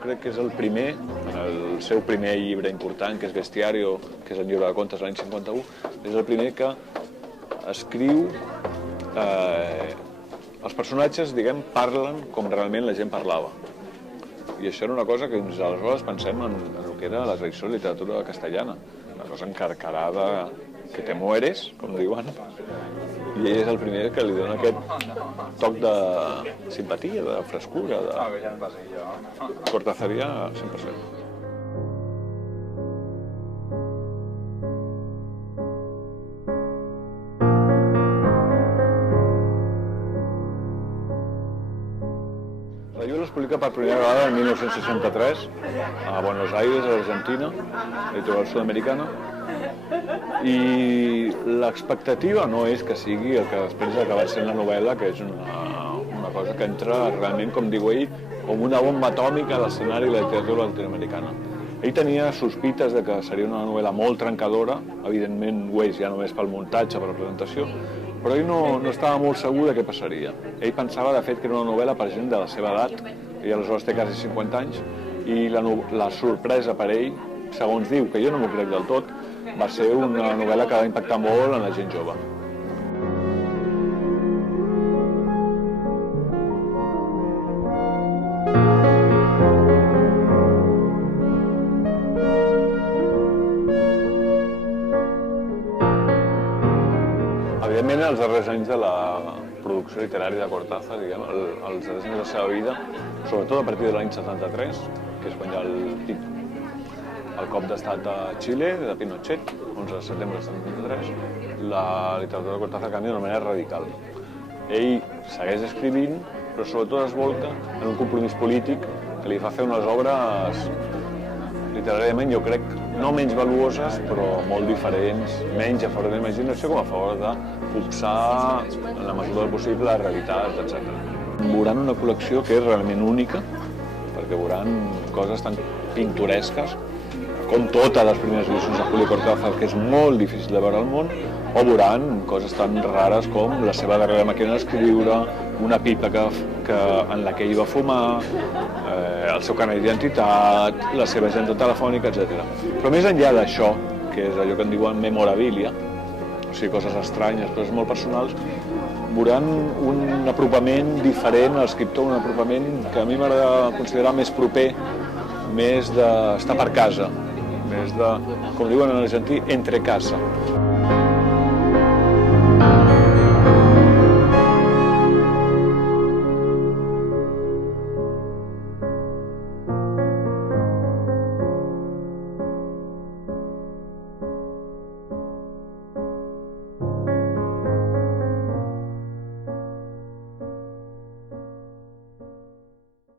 crec que és el primer, en el seu primer llibre important, que és Bestiario, que és el llibre de contes l'any 51, és el primer que escriu... Els personatges, diguem, parlen com realment la gent parlava. I això era una cosa que fins aleshores pensem en el que era la tradició de literatura castellana. Una cosa encarcarada, que te mueres, com diuen, i ell és el primer que li dona aquest toc de simpatia, de frescura, de cortazaria 100%. El llibre es publica per primera vegada en 1963 a Buenos Aires, a l'Argentina, editorial sud-americana, i l'expectativa no és que sigui el que després ha acabat sent la novel·la, que és una cosa que entra realment, com diu ell, com una bomba atòmica a l'escenari de la literatura latinoamericana. Ell tenia sospites de que seria una novel·la molt trencadora, evidentment ho és ja només pel muntatge, per la presentació, però ell no estava molt segur de què passaria. Ell pensava, de fet, que era una novel·la per gent de la seva edat, i aleshores té quasi 50 anys, i la sorpresa per ell, segons diu, que jo no m'ho crec del tot, va ser una novel·la que va impactar molt en la gent jove. Evidentment, els darrers anys de la producció literària de Cortázar, diguem, els darrers anys de la seva vida, sobretot a partir de l'any 73, que és quan hi ha el cop d'estat a Xile, de Pinochet, 11 de setembre de 73, la literatura de Cortázar canvia d'una manera radical. Ell segueix escrivint, però sobretot es volca en un compromís polític que li fa fer unes obres literàriament, jo crec, no menys valuoses, però molt diferents, menys a favor de la imaginació com a favor de copsar, en la mesura del possible, la realitat, etc. Veuran una col·lecció que és realment única, perquè veuran coses tan pintoresques com totes les primeres edicions de Julio Cortázar, que és molt difícil de veure al món, o veuran coses tan rares com la seva darrera màquina d'escriure, una pipa en la que ell va fumar, el seu carnet d'identitat, la seva agenda telefònica, etc. Però més enllà d'això, que és allò que en diuen memorabilia, o sigui, coses estranyes, coses molt personals, veuran un apropament diferent a l'escriptor, un apropament que a mi m'agrada considerar més proper, més d'estar per casa, més de, com diuen en argentí, entre casa.